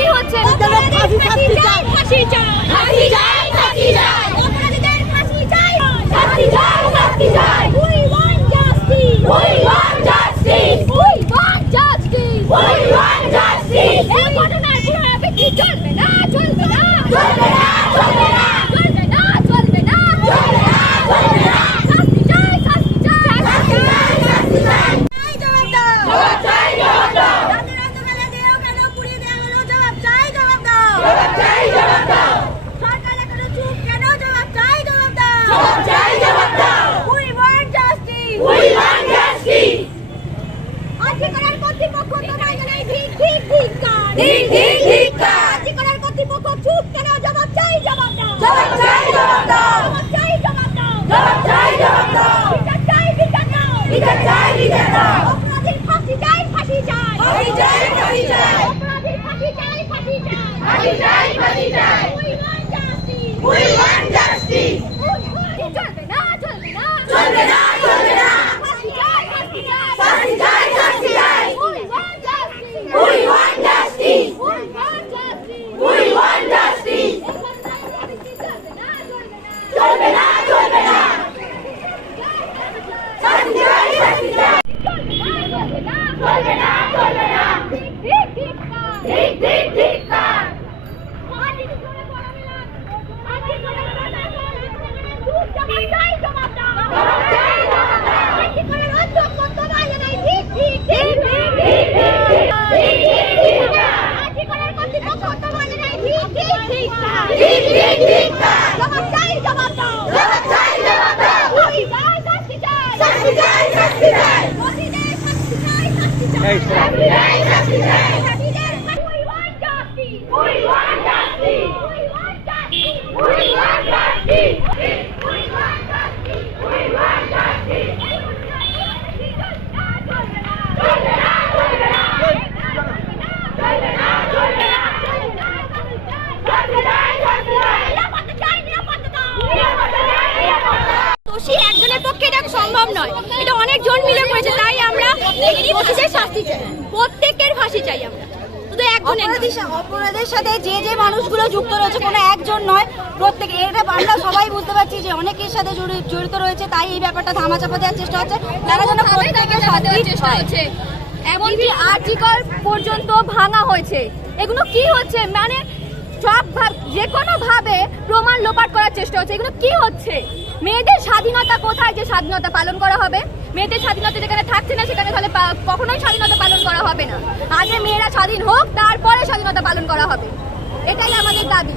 কি হচ্ছে ফাঁসি চাই, ফাঁসি চাই। ফাঁসি চাই, ফাঁসি চাই। অপরাধীদের ফাঁসি চাই। ফাঁসি চাই, ফাঁসি চাই। We want justice. We want justice. We want justice. We want justice. এই ঘটনার পুনরাবৃত্তি চলবে না, চলবে না। চলবে না, চলবে না। চলবে না, চলবে না। চলবে না, চলবে না। শাস্তি চাই, শাস্তি চাই। শাস্তি চাই, শাস্তি চাই। চাই, জবাব দাও। জবাব চাই, জবাব দাও। রাতে রাতে বেলা দিয়েও কেন পুড়িয়ে দেওয়া হলো? জবাব চাই, জবাব দাও। জবাব চাই, জবাব দাও। সরকার এখনও চুপ কেন? জবাব চাই, জবাব দাও। জবাব চাই, জবাব দাও। We want justice. We want justice. আর্জিকরার কর্তৃপক্ষ তোমায় জানাই ধিক, ধিক, ধিক্কার। আর্জিকরার কর্তৃপক্ষ চুপ কেন? জবাব চাই, জবাব চাই, জবাব দাও। জবাব চাই, জবাব দাও। বিচার চাই, বিচার দাও। বিচার চাই, বিচার দাও। অপরাধীর ফাঁসি চাই, ফাঁসি চাই। ফাঁসি চাই, ফাঁসি চাই। অপরাধীর ফাঁসি চাই, ফাঁসি চাই। ফাঁসি চাই, ফাঁসি চাই। We want justice. We want justice. চলবে না, চলবে না। চলবে না, চলবে না। ফাঁসি চাই, ফাঁসি চাই। ফাঁসি চাই, ফাঁসি চাই। We want justice. We want justice. We want justice. We want justice. চলবে না, চলবে না। শাস্তি চাই, শাস্তি চাই। চলবে না, চলবে না। ধিক, ধিক, ধিক্কার। জবাব চাই, জবাব দাও। ধিক, ধিক, ধিক, ধিক্কার। ধিক, ধিক, ধিক্কার। জবাব চাই জবাব দাও জবাব চাই, জবাব দাও। শাস্তি চাই শাস্তি চাই শাস্তি চাই, শাস্তি চাই। দোষীদের শাস্তি চাই শাস্তি চাই শাস্তি চাই, শাস্তি চাই। সম্ভব নয়। এটা অনেক জন মিলে করেছে তাই আমরা দোষীদের শাস্তি চাই। প্রত্যেকের ফাঁসি চাই আমরা। অপরাধের সাথে যে যে মানুষগুলো যুক্ত রয়েছে কোনো একজন নয় প্রত্যেক। এটা আমরা সবাই বুঝতে পারছি যে অনেকের সাথে জড়িত রয়েছে তাই এই ব্যাপারটা ধামাচাপা দেওয়ার চেষ্টা হচ্ছে। তারা যেন প্রত্যেকের শাস্তি পায়। এমনকি আর্জিকর পর্যন্ত ভাঙা হয়েছে। এগুলো কি হচ্ছে? মানে সব যে কোনো ভাবে প্রমাণ লোপাট করার চেষ্টা হচ্ছে। এগুলো কি হচ্ছে? মেয়েদের স্বাধীনতা কোথায় যে স্বাধীনতা পালন করা হবে? মেয়েদের স্বাধীনতা যেখানে থাকছে না, সেখানে তাহলে কখনোই স্বাধীনতা পালন করা হবে না। আগে মেয়েরা স্বাধীন হোক, তারপরে স্বাধীনতা পালন করা হবে। এটাই আমাদের দাবি।